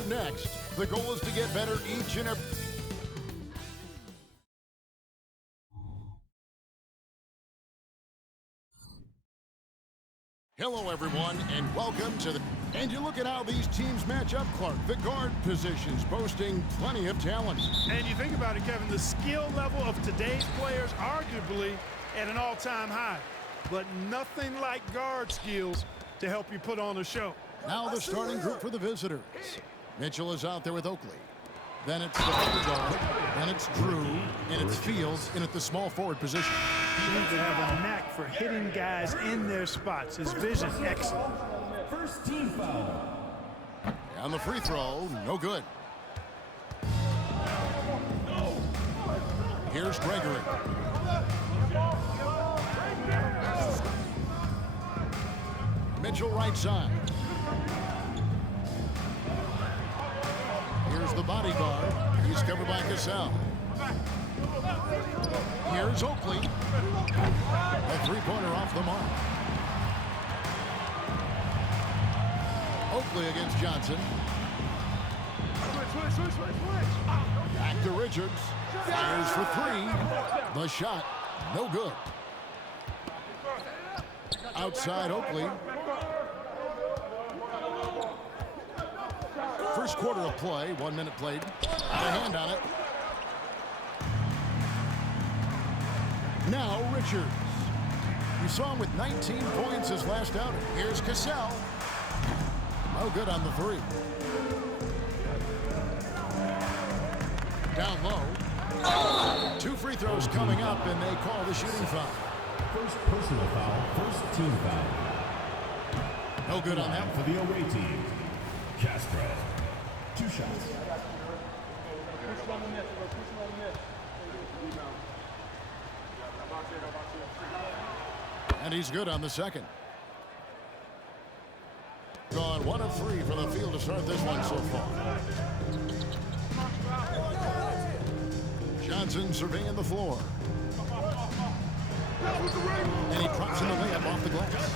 Up next, the goal is to get better each and every... Hello, everyone, and welcome to the... And you look at how these teams match up, Clark. The guard positions boasting plenty of talent. And you think about it, Kevin, the skill level of today's players arguably at an all-time high. But nothing like guard skills to help you put on a show. Now the starting group for the visitors. Mitchell is out there with Oakley. Then it's the point guard. Then it's Drew. And it's Fields in at the small forward position. He seems to have a knack for hitting guys in their spots. His vision, excellent. First team foul. And the free throw, no good. Here's Gregory. Mitchell right side. Here's the bodyguard. He's covered by Cassell. Here's Oakley. A three-pointer off the mark. Oakley against Johnson. Back to Richards. Fires for three. The shot, no good. Outside Oakley. First quarter of play, 1 minute played. Got a hand on it. Now Richards. You saw him with 19 points his last outing. Here's Cassell. No good on the three. Down low. 2 free throws coming up, and they call the shooting foul. First personal foul, first team foul. No good on that for the away team. Castro. 2 shots. And he's good on the second. Gone 1 of 3 for the field to start this one so far. Johnson surveying the floor. And he drops in the layup off the glass.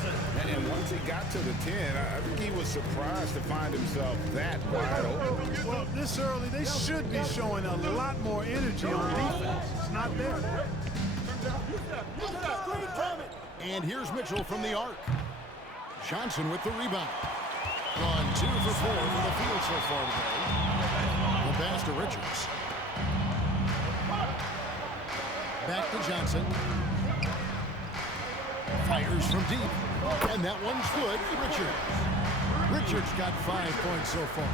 And once he got to the 10, I think he was surprised to find himself that wide open. Well, this early, they should be showing a lot more energy on defense. It's not there. And here's Mitchell from the arc. Johnson with the rebound. Gone 2 for 4 from the field so far today. The pass to Richards. Back to Johnson. Fires from deep. And that one's good. Richards got 5 points so far.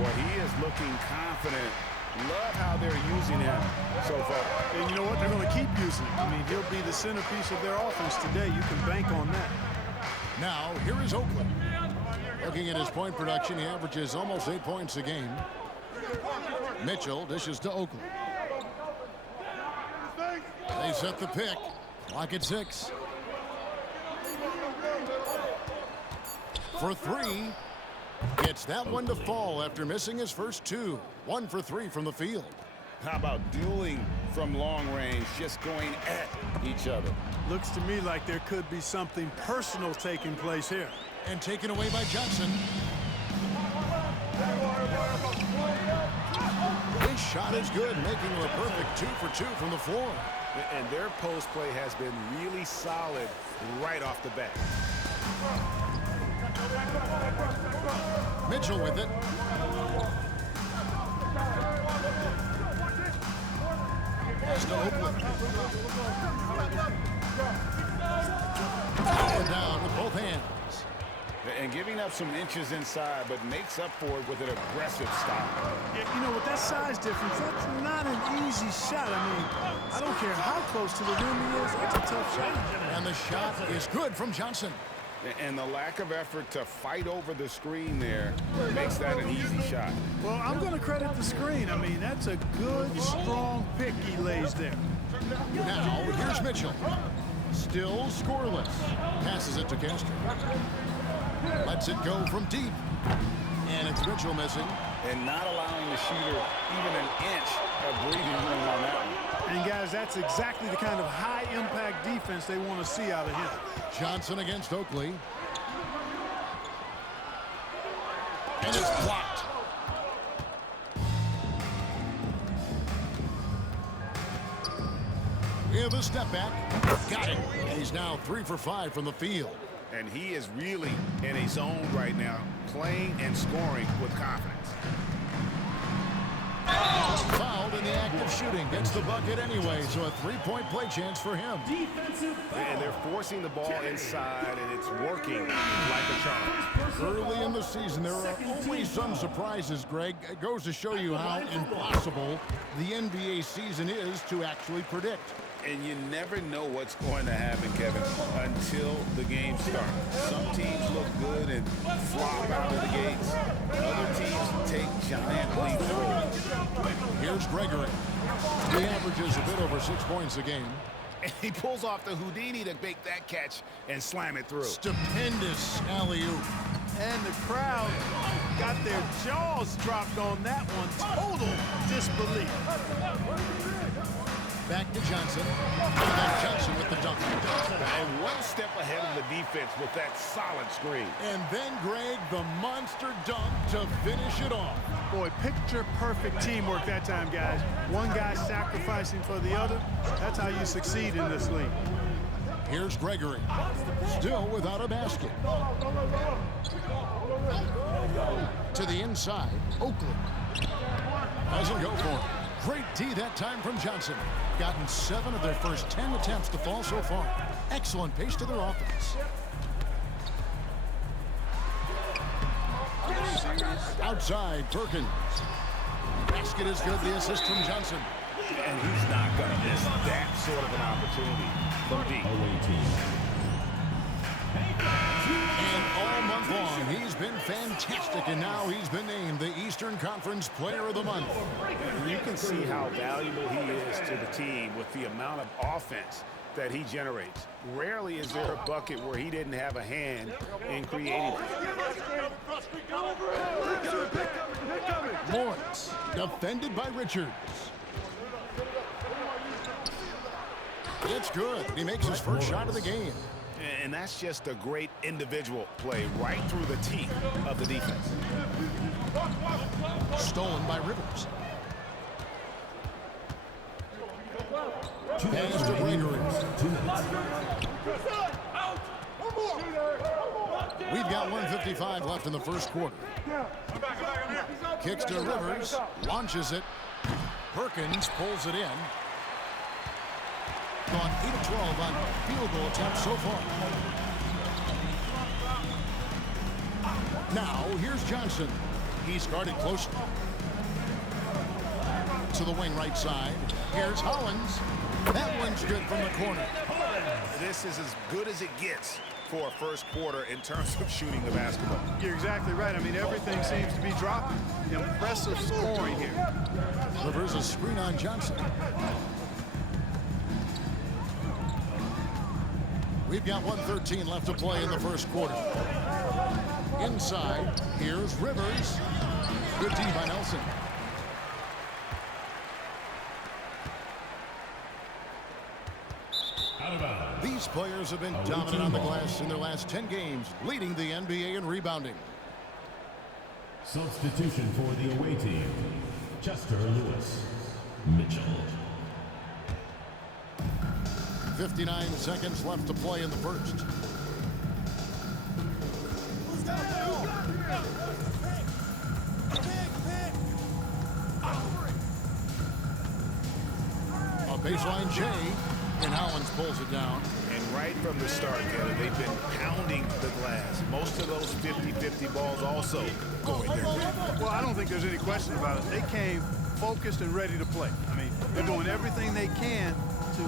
Well, he is looking confident. Love how they're using him so far. And you know what? They're going to keep using him. I mean, he'll be the centerpiece of their offense today. You can bank on that. Now, here is Oakley. Looking at his point production, he averages almost 8 points a game. Mitchell dishes to Oakley. They set the pick. Clock at 6. For 3. Gets that one to fall after missing his first 2. 1 for 3 from the field. How about dueling from long range, just going at each other? Looks to me like there could be something personal taking place here. And taken away by Johnson. His shot is good, making her a perfect 2 for 2 from the floor. And their post play has been really solid right off the bat. Mitchell with it. Pass to Oakley. Down with both hands. And giving up some inches inside, but makes up for it with an aggressive stop. Yeah, you know, with that size difference, that's not an easy shot. I mean, I don't care how close to the rim he is, that's a tough shot. And the shot is good from Johnson. And the lack of effort to fight over the screen there makes that an easy shot. Well, I'm going to credit the screen. I mean, that's a good, strong pick he lays there. Now, here's Mitchell. Still scoreless. Passes it to Castro. Lets it go from deep. And it's Mitchell missing. And not allowing the shooter even an inch of breathing room on that one. And, guys, that's exactly the kind of high-impact defense they want to see out of him. Johnson against Oakley. And it's blocked. With a step back. Got it. He's now 3 for 5 from the field. And he is really in a zone right now, playing and scoring with confidence. Fouled in the act of shooting. Gets the bucket anyway, so a 3-point play chance for him. And they're forcing the ball inside, and it's working like a charm. Early in the season, there are always some surprises, Greg. It goes to show you how impossible the NBA season is to actually predict. And you never know what's going to happen, Kevin, until the game starts. Some teams look good and flop out of the gates. Other teams take giant leaps forward. Here's Gregory. He averages a bit over 6 points a game. And he pulls off the Houdini to make that catch and slam it through. Stupendous alley-oop. And the crowd got their jaws dropped on that one. Total disbelief. Back to Johnson. And then Johnson with the dunk. And one step ahead of the defense with that solid screen. And then Greg, the monster dunk to finish it off. Boy, picture-perfect teamwork that time, guys. One guy sacrificing for the other. That's how you succeed in this league. Here's Gregory. Still without a basket. To the inside, Oakley. Doesn't go for it. Great D that time from Johnson. Gotten 7 of their first 10 attempts to fall so far. Excellent pace to their offense. Outside, Perkins. Basket is good. The assist from Johnson. And he's not going to miss that sort of an opportunity from deep. And all month long, he's been fantastic, and now he's been named the Eastern Conference Player of the Month. And you can see how valuable he is to the team with the amount of offense that he generates. Rarely is there a bucket where he didn't have a hand in creating it. Lawrence, defended by Richards. It's good. He makes his first shot of the game. And that's just a great individual play right through the teeth of the defense. Stolen by Rivers. Pass to Gregory. We've got 1:55 left in the first quarter. Kicks to Rivers. Launches it. Perkins pulls it in. Gone 8 of 12 on field goal attempts so far. Now, here's Johnson. He's guarded closely. To the wing right side. Here's Hollins. That one's good from the corner. This is as good as it gets for a first quarter in terms of shooting the basketball. You're exactly right. I mean, everything seems to be dropping. Impressive scoring here. Rivers a screen on Johnson. We've got 1:13 left to play in the first quarter. Inside, here's Rivers. Good D by Nelson. These players have been dominant on the glass in their last 10 games, leading the NBA in rebounding. Substitution for the away team, Chester Lewis, Mitchell. 59 seconds left to play in the first. A baseline J, and Hollins pulls it down. And right from the start, Kevin, they've been pounding the glass. Most of those 50-50 balls also going their way. Well, I don't think there's any question about it. They came focused and ready to play. I mean, they're doing everything they can to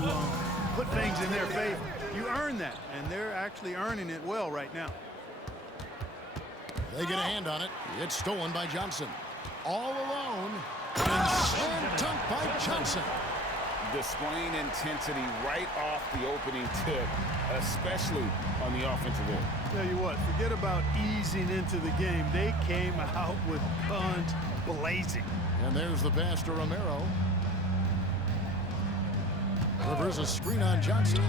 put things in their favor. You earn that, and they're actually earning it well right now. They get a hand on it. It's stolen by Johnson. All alone, and slam dunk by Johnson. Displaying intensity right off the opening tip, especially on the offensive end. Tell you what, forget about easing into the game. They came out with guns blazing. And there's the pass to Romero. Rivers a screen on Johnson.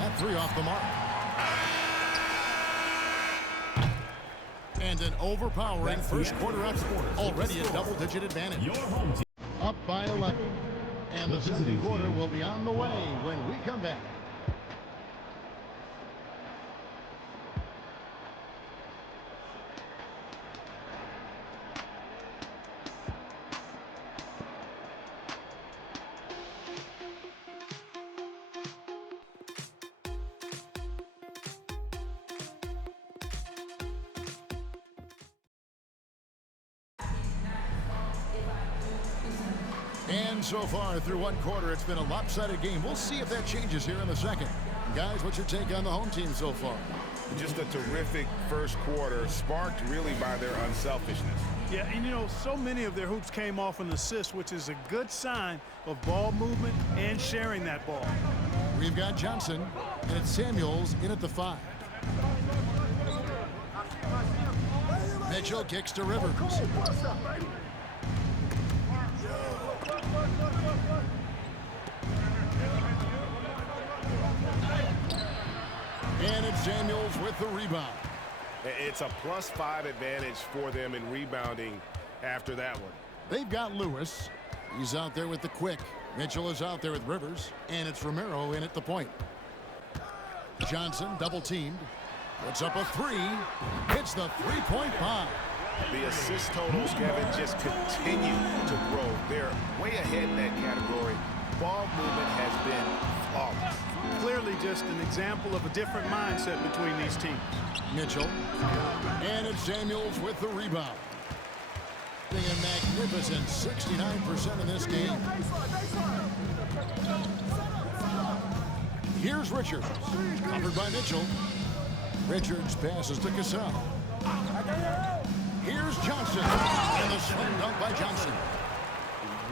That 3 off the mark. And an overpowering first quarter effort. Already a double-digit advantage. Your home team. Up by 11. And the second quarter will be on the way when we come back. And so far through one quarter, it's been a lopsided game. We'll see if that changes here in the second. Guys, what's your take on the home team so far? Just a terrific first quarter, sparked really by their unselfishness. Yeah, and you know, so many of their hoops came off an assist, which is a good sign of ball movement and sharing that ball. We've got Johnson, and it's Samuels in at the 5. Mitchell kicks to Rivers. And it's Samuels with the rebound. It's a +5 advantage for them in rebounding after that one. They've got Lewis. He's out there with the quick. Mitchell is out there with Rivers. And it's Romero in at the point. Johnson double teamed. Puts up a 3. Hits the three-point bomb. The assist totals, Kevin, just continue to grow. They're way ahead in that category. Ball movement has been flawless. Clearly just an example of a different mindset between these teams. Mitchell. And it's Samuels with the rebound. A magnificent 69% in this game. Here's Richards. Covered by Mitchell. Richards passes to Cassell. Here's Johnson. And the slam dunk by Johnson.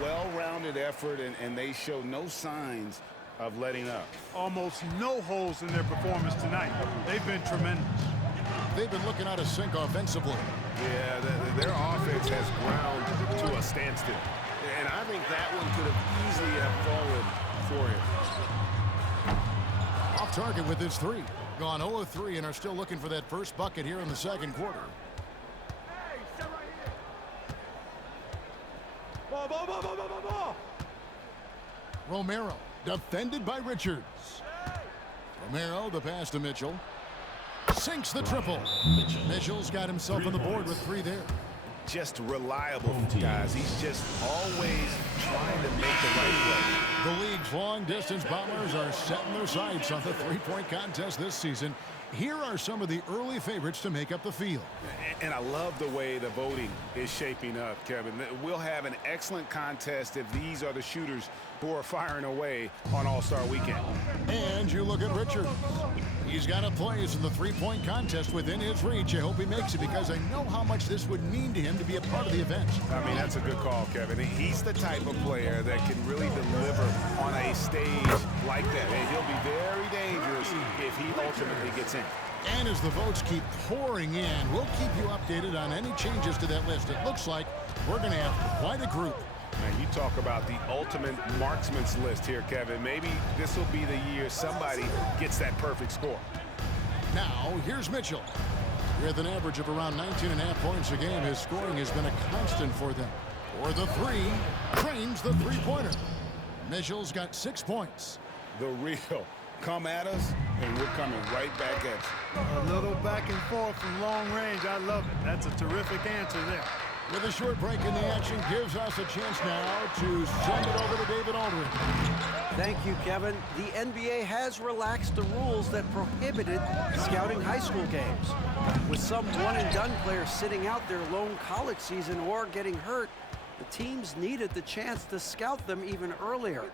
Well-rounded effort, and they show no signs of letting up. Almost no holes in their performance tonight. They've been tremendous. They've been looking out of sync offensively. Yeah, their offense has ground to a standstill. And I think that one could have easily fallen for him. Off target with his 3. Gone 0 of 3 and are still looking for that first bucket here in the second quarter. Romero, defended by Richards. Romero, the pass to Mitchell. Sinks the triple. Mitchell's got himself on the board with 3 there. Just reliable, guys. He's just always trying to make the right play. The league's long-distance bombers are setting their sights on the three-point contest this season. Here are some of the early favorites to make up the field. And I love the way the voting is shaping up, Kevin. We'll have an excellent contest if these are the shooters who are firing away on All-Star Weekend. And you look at Richards. He's got a place in the three-point contest within his reach. I hope he makes it because I know how much this would mean to him to be a part of the event. I mean, that's a good call, Kevin. He's the type of player that can really deliver on a stage like that. And he'll be very dangerous if he ultimately gets in. And as the votes keep pouring in, we'll keep you updated on any changes to that list. It looks like we're going to have quite a group. Man, you talk about the ultimate marksman's list here, Kevin. Maybe this will be the year somebody gets that perfect score. Now, here's Mitchell. With an average of around 19.5 points a game, his scoring has been a constant for them. For the 3, trains the three-pointer. Mitchell's got 6 points. The real come at us, and we're coming right back at you. A little back and forth from long range. I love it. That's a terrific answer there. With a short break in the action, gives us a chance now to send it over to David Aldridge. Thank you, Kevin. The NBA has relaxed the rules that prohibited scouting high school games. With some one-and-done players sitting out their lone college season or getting hurt, the teams needed the chance to scout them even earlier.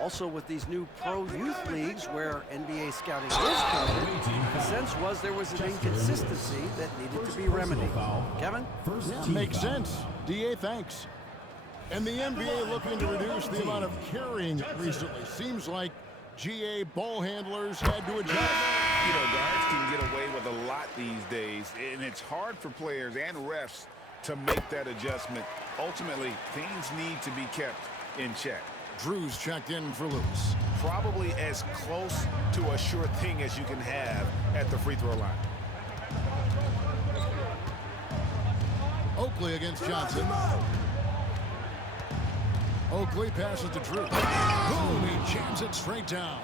Also, with these new pro youth leagues where NBA scouting is permitted, the sense was there was an inconsistency that needed to be remedied. Kevin? Yeah, makes sense. DA, thanks. And the NBA looking to reduce the amount of carrying recently. Seems like GA ball handlers had to adjust. You know, guards can get away with a lot these days, and it's hard for players and refs to make that adjustment. Ultimately, things need to be kept in check. Drew's checked in for Lewis. Probably as close to a sure thing as you can have at the free throw line. Oakley against Johnson. Oakley passes to Drew. Boom, he jams it straight down.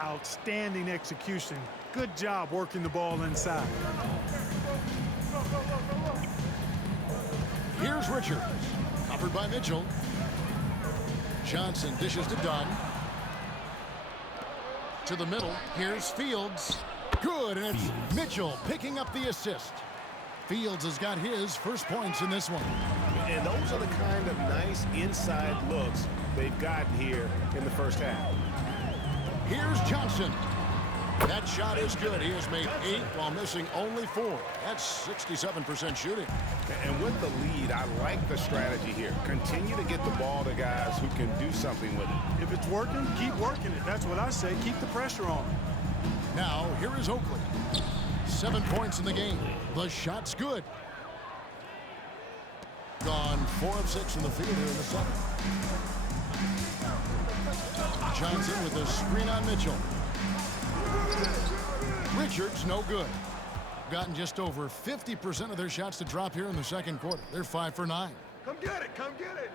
Outstanding execution. Good job working the ball inside. Here's Richards. Covered by Mitchell. Johnson dishes to Dunn. To the middle. Here's Fields. Good, and it's Mitchell picking up the assist. Fields has got his first points in this one. And those are the kind of nice inside looks they've gotten here in the first half. Here's Johnson. That shot is good. He has made 8 while missing only 4. That's 67% shooting. And with the lead, I like the strategy here. Continue to get the ball to guys who can do something with it. If it's working, keep working it. That's what I say. Keep the pressure on. Now, here is Oakley. 7 points in the game. The shot's good. Gone 4 of 6 in the field here in the second. Johnson with a screen on Mitchell. Richards, no good. Gotten just over 50% of their shots to drop here in the second quarter. They're 5 for 9. Come get it. Come get it.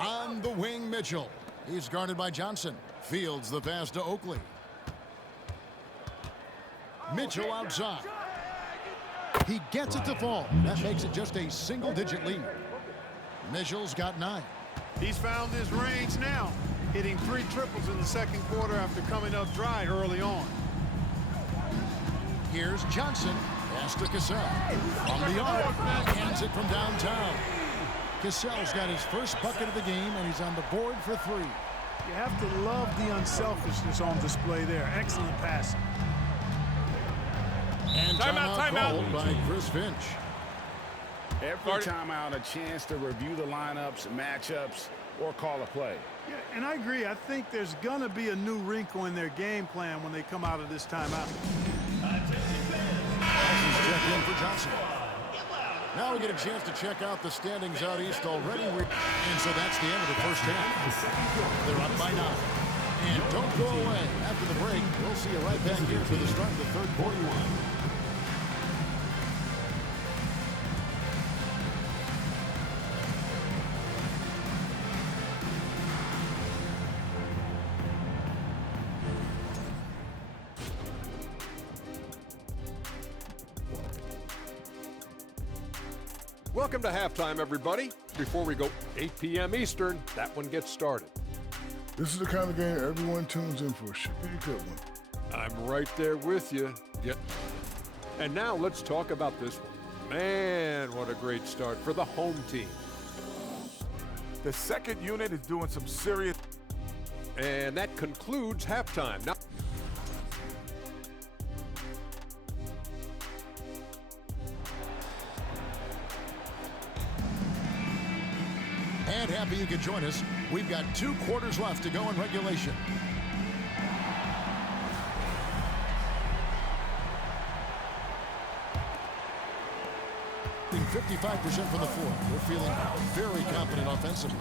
On the wing, Mitchell. He's guarded by Johnson. Fields the pass to Oakley. Mitchell outside. He gets it to fall. That makes it just a single-digit lead. Mitchell's got 9. He's found his range now, hitting 3 triples in the second quarter after coming up dry early on. Here's Johnson. Pass to Cassell. From the arc. Hands it from downtown. Cassell's got his first bucket of the game, and he's on the board for 3. You have to love the unselfishness on display there. Excellent passing. And timeout called by Chris Finch. Every timeout, a chance to review the lineups, matchups, or call a play. Yeah, and I agree. I think there's going to be a new wrinkle in their game plan when they come out of this timeout. Check in for Johnson. Now we get a chance to check out the standings out east already. And so that's the end of the first half. They're up by 9. And don't go away. After the break, we'll see you right back here for the start of the third quarter. Welcome to halftime, everybody. Before we go 8 p.m. Eastern, that one gets started. This is the kind of game everyone tunes in for. Should be a good one. I'm right there with you. Yep. And now let's talk about this one. Man, what a great start for the home team. The second unit is doing some serious. And that concludes halftime. Now, and happy you could join us. We've got 2 quarters left to go in regulation. Being 55% from the floor. We're feeling very confident offensively.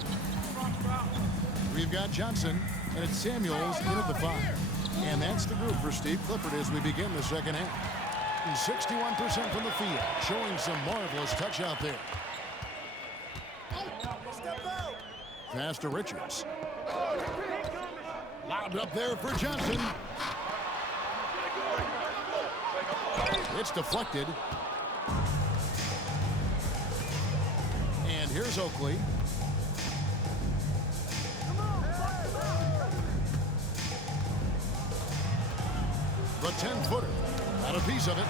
We've got Johnson, and it's Samuels in at the 5. And that's the group for Steve Clifford as we begin the second half. And 61% from the field, showing some marvelous touch out there. Pass to Richards. Lobbed up there for Johnson. It's deflected. And here's Oakley. The 10-footer. Got a piece of it.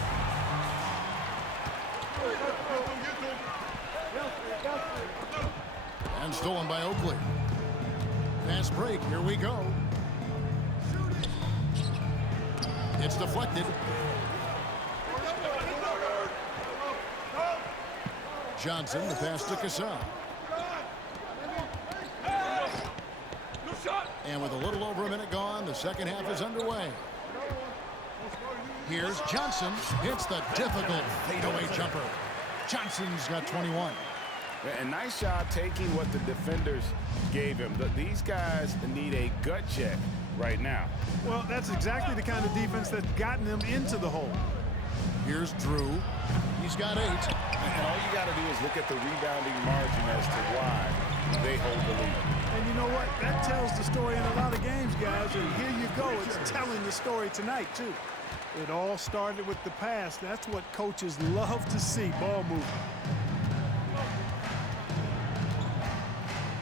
And stolen by Oakley. Pass break. Here we go. It's deflected. Johnson, the pass to Cassell. And with a little over a minute gone, the second half is underway. Here's Johnson. Hits the difficult fadeaway jumper. Johnson's got 21. And nice job taking what the defenders gave him. These guys need a gut check right now. Well, that's exactly the kind of defense that's gotten them into the hole. Here's Drew. He's got 8. And all you got to do is look at the rebounding margin as to why they hold the lead. And you know what? That tells the story in a lot of games, guys. And here you go. It's telling the story tonight, too. It all started with the pass. That's what coaches love to see, ball movement.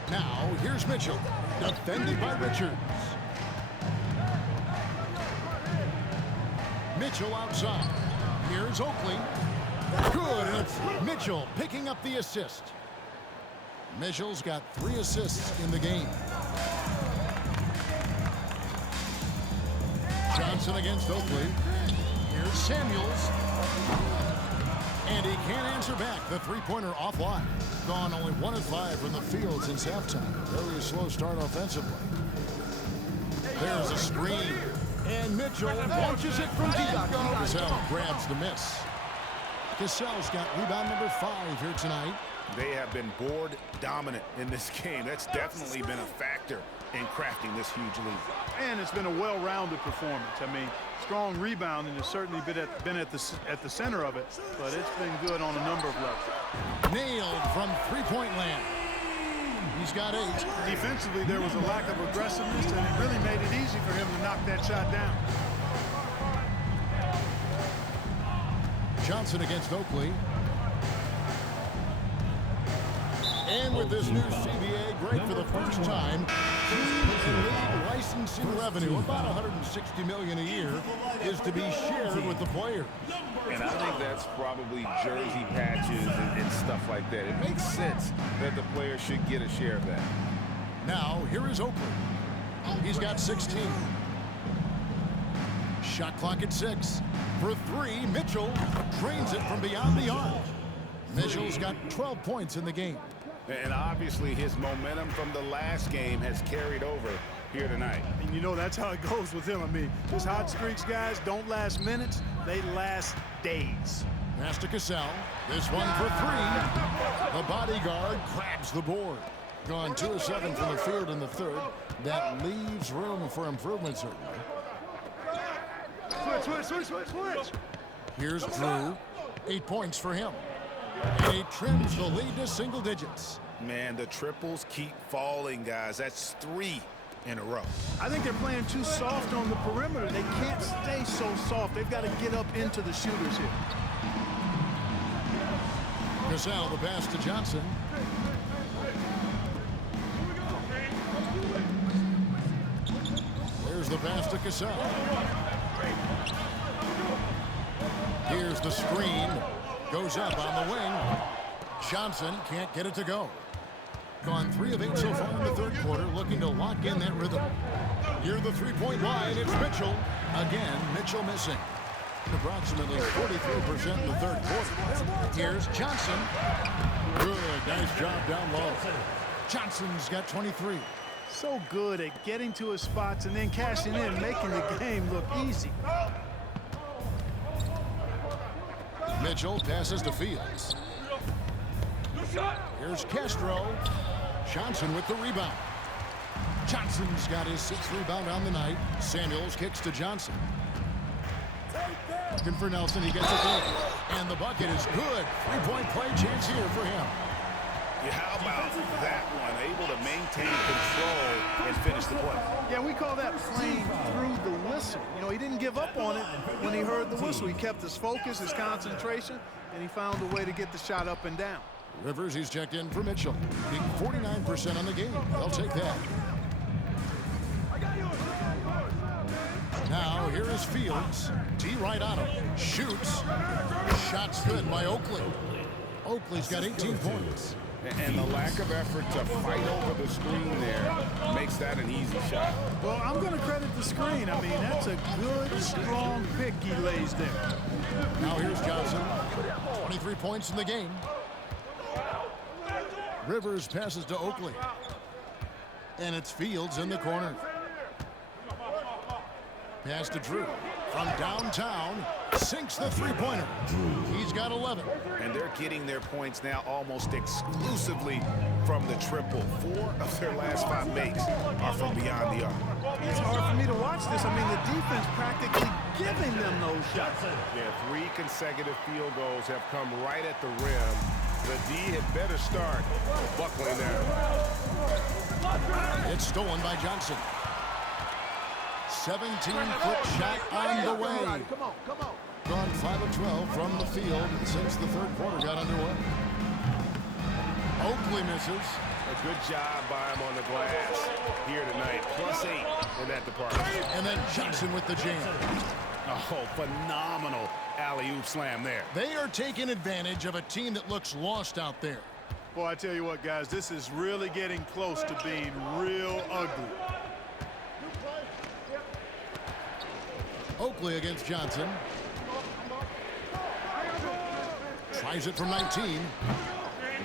Now, here's Mitchell, defended by Richards. Mitchell outside. Here's Oakley. Good, and it's Mitchell picking up the assist. Mitchell's got 3 assists in the game. Johnson against Oakley. Here's Samuels. And he can't answer back. The three-pointer offline. Gone only 1 of 5 from the field since halftime. Very slow start offensively. There's a screen. And Mitchell launches it from deep. Cassell grabs the miss. Cassell's got rebound number 5 here tonight. They have been board dominant in this game. That's definitely been a factor in crafting this huge lead. And it's been a well-rounded performance. I mean, strong rebounding has certainly been at the center of it, but it's been good on a number of levels. Nailed from three-point land. He's got 8. Defensively, there was a lack of aggressiveness, and it really made it easy for him to knock that shot down. Johnson against Oakley. And with this new CBA, great for the first time, league licensing revenue, about $160 million a year, is to be shared with the players. And I think that's probably jersey patches and stuff like that. It makes sense that the players should get a share of that. Now, here is Oakley. He's got 16. Shot clock at 6. For 3, Mitchell drains it from beyond the arc. Mitchell's got 12 points in the game. And obviously his momentum from the last game has carried over here tonight. And you know that's how it goes with him. I mean, his hot streaks, guys, don't last minutes. They last days. Pass to Cassell. This one for 3. The bodyguard grabs the board. Gone 2 of 7 from the field in the third. That leaves room for improvement, certainly. Switch. Here's Drew. 8 points for him. And he trims the lead to single digits. Man, the triples keep falling, guys. That's 3 in a row. I think they're playing too soft on the perimeter. They can't stay so soft. They've got to get up into the shooters here. Cassell, the pass to Johnson. There's the pass to Cassell. Here's the screen. Goes up on the wing. Johnson can't get it to go. Gone 3 of 8 so far in the third quarter, looking to lock in that rhythm. Near the three-point line, it's Mitchell. Again, Mitchell missing. Approximately 43% in the third quarter. Here's Johnson. Good, nice job down low. Johnson's got 23. So good at getting to his spots and then cashing in, making the game look easy. Mitchell passes to Fields. Here's Castro. Johnson with the rebound. Johnson's got his 6th rebound on the night. Samuels kicks to Johnson. Looking for Nelson. He gets it in. And the bucket is good. 3-point play chance here for him. Yeah, how about that one? Able to maintain control and finish the play. Yeah, we call that playing through the whistle. You know, he didn't give up on it when he heard the whistle. He kept his focus, his concentration, and he found a way to get the shot up and down. Rivers, he's checked in for Mitchell. Being 49% on the game. They'll take that. Now, here is Fields. D right on him. Shoots. Shot's good by Oakley. Oakley's got 18 points. And the lack of effort to fight over the screen there makes that an easy shot. Well, I'm going to credit the screen. I mean, that's a good, strong pick he lays there. Now here's Johnson. 23 points in the game. Rivers passes to Oakley. And it's Fields in the corner. Pass to Drew. From downtown, sinks the three-pointer. He's got 11. And they're getting their points now almost exclusively from the triple. 4 of their last 5 makes are from beyond the arc. It's hard for me to watch this. I mean, the defense practically giving them those shots. Yeah, 3 consecutive field goals have come right at the rim. The D had better start buckling down. It's stolen by Johnson. 17-foot shot on the way. Gone 5 of 12 from the field since the third quarter got underway. Oakley misses. A good job by him on the glass here tonight. +8 in that department. And then Johnson with the jam. Oh, phenomenal alley-oop slam there. They are taking advantage of a team that looks lost out there. Boy, I tell you what, guys, this is really getting close to being real ugly. Oakley against Johnson. Tries it from 19.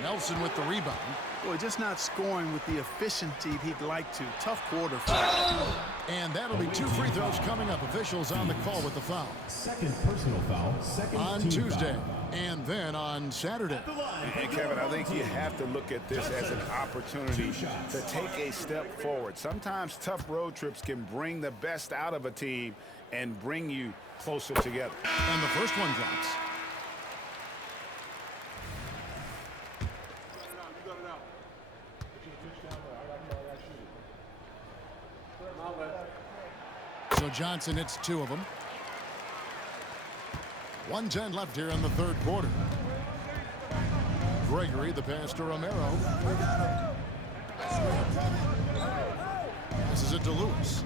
Nelson with the rebound. Boy, just not scoring with the efficiency he'd like to. Tough quarter for him. And that'll be 2 free throws coming up. Officials on the call with the foul. Second personal foul. Second On team Tuesday foul. and then on Saturday. And Kevin, I think you have to look at this as an opportunity to take a step forward. Sometimes tough road trips can bring the best out of a team and bring you closer together. And the first one drops. So Johnson hits 2 of them. 1:10 left here in the third quarter. Gregory, the pass to Romero. This is it to Lewis.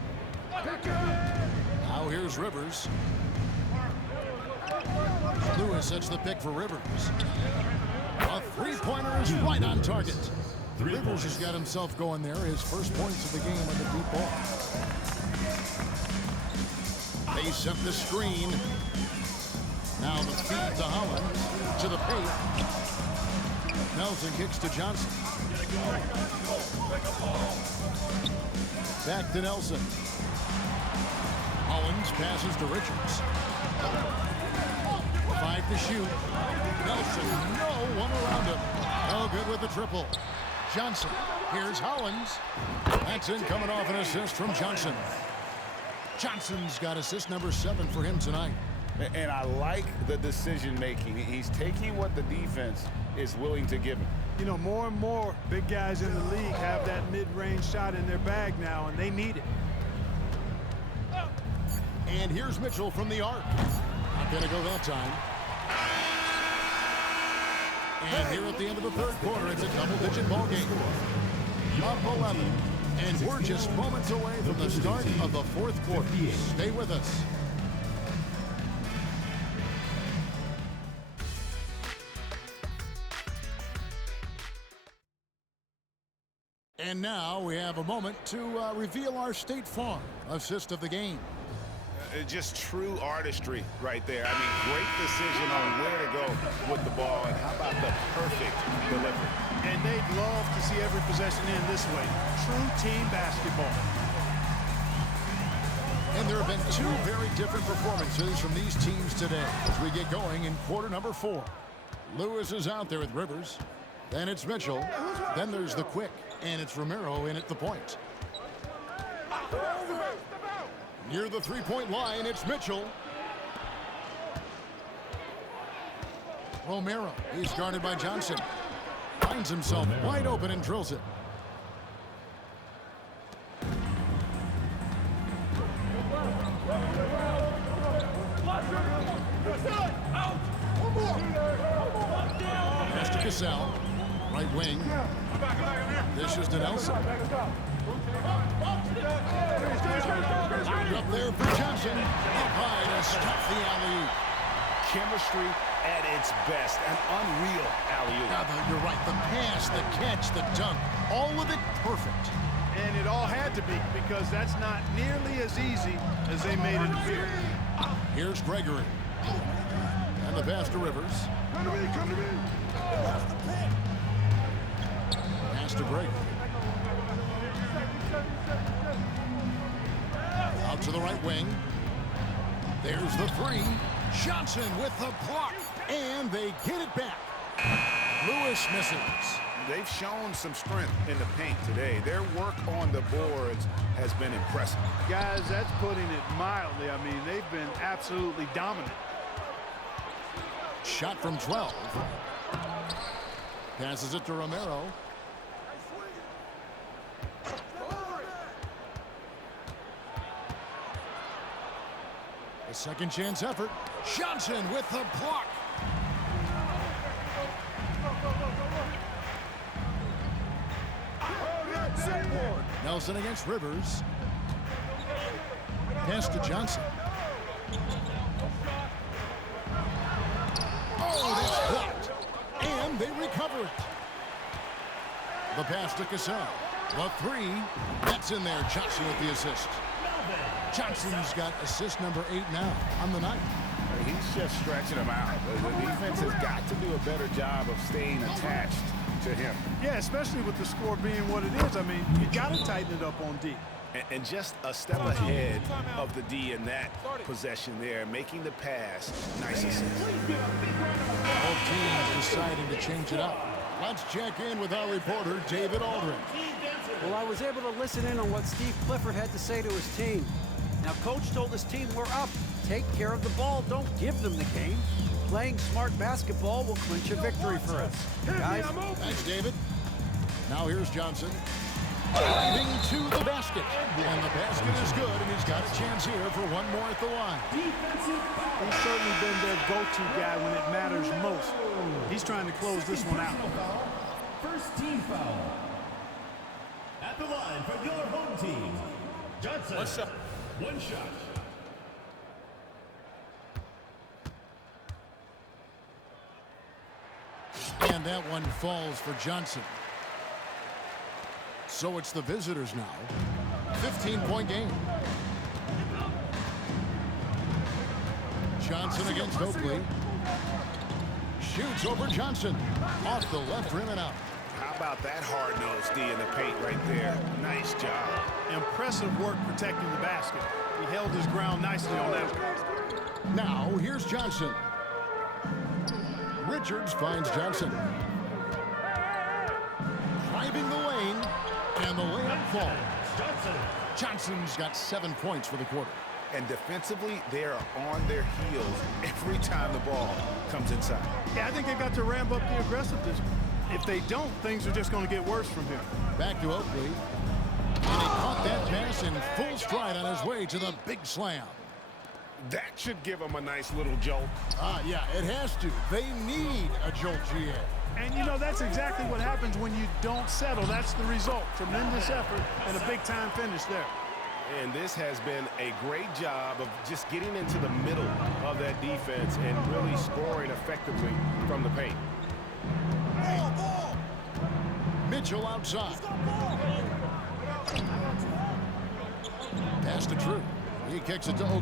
Now here's Rivers. Lewis sets the pick for Rivers. A three-pointer is right on target. Rivers has got himself going there. His first points of the game on the deep ball. They set the screen. Now the feed to Holland. To the paint. Nelson kicks to Johnson. Back to Nelson. Hollins passes to Richards. 5 to shoot. Nelson, no one around him. No good with the triple. Johnson, here's Hollins. That's in, coming off an assist from Johnson. Johnson's got assist number 7 for him tonight. And I like the decision making. He's taking what the defense is willing to give him. You know, more and more big guys in the league have that mid-range shot in their bag now, and they need it. And here's Mitchell from the arc. Not going to go that time. And here at the end of the third quarter, it's a double-digit ball game. Up 11. And we're just moments away from the start of the fourth quarter. Stay with us. And now we have a moment to reveal our State Farm assist of the game. Just true artistry right there. I mean, great decision on where to go with the ball, and how about the perfect delivery. And they'd love to see every possession end this way. True team basketball. And there have been 2 very different performances from these teams today as we get going in quarter number 4. Lewis is out there with Rivers. Then it's Mitchell. Then there's the quick. And it's Romero in at the point. Near the three-point line, it's Mitchell. Romero is guarded by Johnson. Finds himself wide open and drills it. Pass to Cassell. Right wing. This is to Nelson. Up there for Johnson. Up high to stop the alley-oop. Chemistry at its best. An unreal alley-oop. You're right. The pass, the catch, the dunk. All of it perfect. And it all had to be, because that's not nearly as easy as they made it appear. Here's Gregory. And the pass to Rivers. Come to me, come to me. Pass to Gregory. Out to the right wing. There's the 3. Johnson with the block. And they get it back. Lewis misses. they've shown some strength in the paint today. Their work on the boards has been impressive. Guys, that's putting it mildly. I mean, they've been absolutely dominant. Shot from 12. Passes it to Romero. A second chance effort. Johnson with the block. Nelson against Rivers. Pass to Johnson. Oh, that's blocked. And they recover it. The pass to Cassell. The three. That's in there. Johnson with the assist. Johnson's got assist number 8 now on the night. He's just stretching them out. The defense has got to do a better job of staying attached to him. Yeah, especially with the score being what it is. I mean, you got to tighten it up on D. And just a step ahead of the D in that possession there, making the pass. Nice assist. Both teams deciding to change it up. Let's check in with our reporter, David Aldridge. Well, I was able to listen in on what Steve Clifford had to say to his team. Now, Coach told his team, we're up. Take care of the ball. Don't give them the game. Playing smart basketball will clinch a victory for us. Guys? Thanks, David. Now here's Johnson. Driving to the basket. And the basket is good, and he's got a chance here for one more at the line. He's certainly been their go-to guy when it matters most. He's trying to close this one out. First team foul. At the line for your home team, Johnson. What's up? One shot. And that one falls for Johnson. So it's the visitors now. 15-point game. Johnson against Oakley. Shoots over Johnson. Off the left rim and out. How about that hard-nosed D in the paint right there? Nice job. Impressive work protecting the basket. He held his ground nicely on that one. Now here's Johnson. Richards finds Johnson. Driving the lane, and the layup falls. Johnson's got 7 points for the quarter. And defensively, they are on their heels every time the ball comes inside. Yeah, I think they've got to ramp up the aggressiveness. If they don't, things are just going to get worse from here. Back to Oakley. And he caught that pass in full stride on his way to the big slam. That should give them a nice little jolt. Yeah, it has to. They need a jolt, GA. And, you know, that's exactly what happens when you don't settle. That's the result. Tremendous effort and a big-time finish there. And this has been a great job of just getting into the middle of that defense and really scoring effectively from the paint. Ball. Mitchell outside. Pass to Drew. He kicks it to Oakley.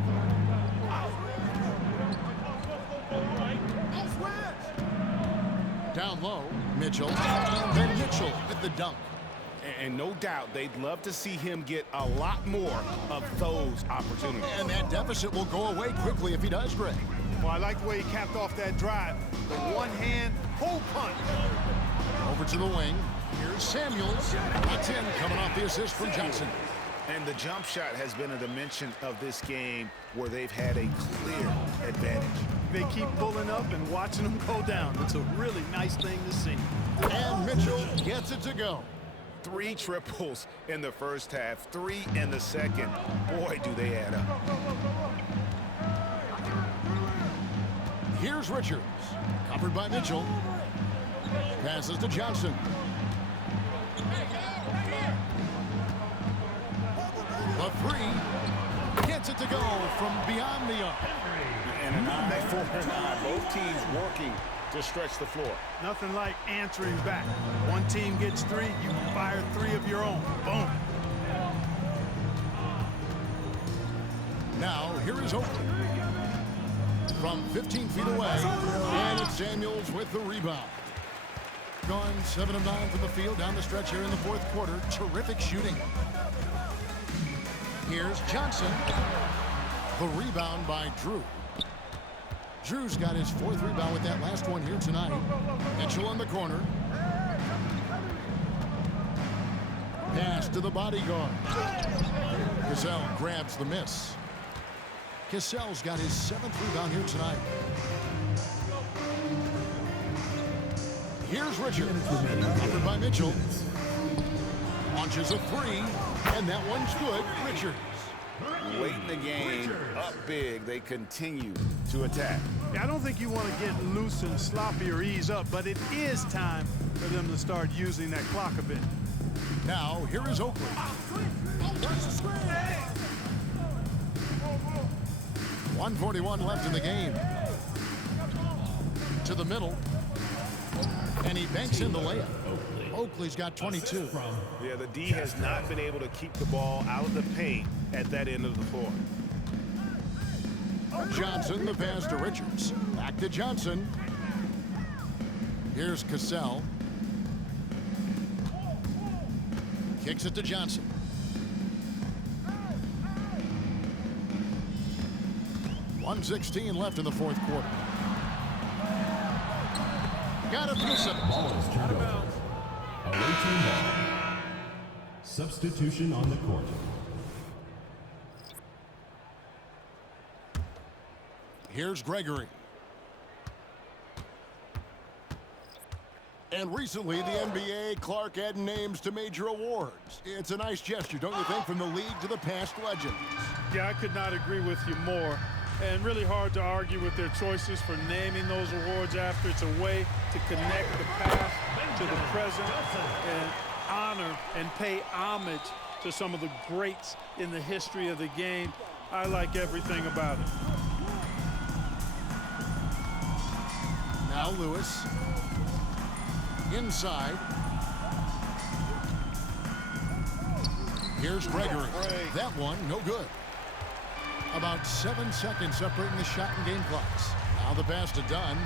Down low, Mitchell. And then Mitchell with the dunk. And no doubt they'd love to see him get a lot more of those opportunities. And that deficit will go away quickly if he does, Greg. Well, I like the way he capped off that drive. The one-hand pull punch. Over to the wing. Here's Samuels. That's in, coming off the assist from Johnson. And the jump shot has been a dimension of this game where they've had a clear advantage. They keep pulling up and watching them go down. It's a really nice thing to see. And Mitchell gets it to go. 3 triples in the first half, 3 in the second. Boy, do they add up. Here's Richards. Covered by Mitchell. Passes to Johnson. The 3 gets it to go from beyond the arc. And an eye for an eye. Both teams working to stretch the floor. Nothing like answering back. One team gets 3, you fire 3 of your own. Boom. Now, here is Oakley. From 15 feet away, and it's Samuels with the rebound. Gone 7 of 9 from the field down the stretch here in the fourth quarter. Terrific shooting. Here's Johnson. The rebound by Drew. Drew's got his 4th rebound with that last one here tonight. Mitchell in the corner. Pass to the bodyguard. Cassell grabs the miss. Cassell's got his 7th rebound here tonight. Here's Richard. Covered by Mitchell. Launches a 3, and that one's good. Richards. Late in the game, up big, they continue to attack. Yeah, I don't think you want to get loose and sloppy or ease up, but it is time for them to start using that clock a bit. Now, here is Oakley. 1:41 left in the game. To the middle. And he banks in the layup. Oakley's got 22. Yeah, the D has not been able to keep the ball out of the paint at that end of the floor. Johnson, the pass to Richards. Back to Johnson. Here's Cassell. Kicks it to Johnson. .116 left in the 4th quarter. Got it through 7. Ball is turned over. Away team ball. Substitution on the court. Here's Gregory. And recently, the NBA, Clark added names to major awards. It's a nice gesture, don't you think, from the league to the past legends? Yeah, I could not agree with you more. And really hard to argue with their choices for naming those awards after. It's a way to connect the past to the present and honor and pay homage to some of the greats in the history of the game. I like everything about it. Now Lewis. Inside. Here's Gregory. That one, no good. About 7 seconds separating the shot and game clocks. Now the pass to Dunn.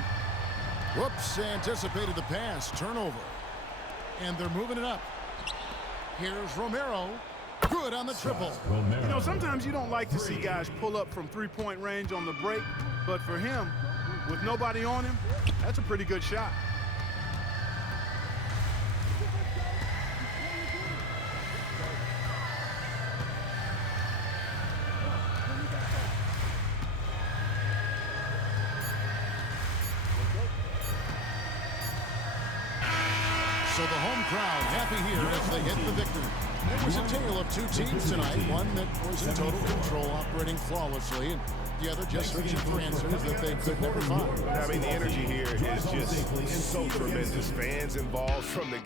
Whoops, anticipated the pass. Turnover. And they're moving it up. Here's Romero. Good on the triple. You know, sometimes you don't like to see guys pull up from three-point range on the break, but for him, with nobody on him, that's a pretty good shot. So the home crowd happy here as they hit the victory. It was a tale of 2 teams tonight. One that was in total control, operating flawlessly, and the other just searching for answers that they could never find. I mean, the energy here is just so tremendous. Fans involved from the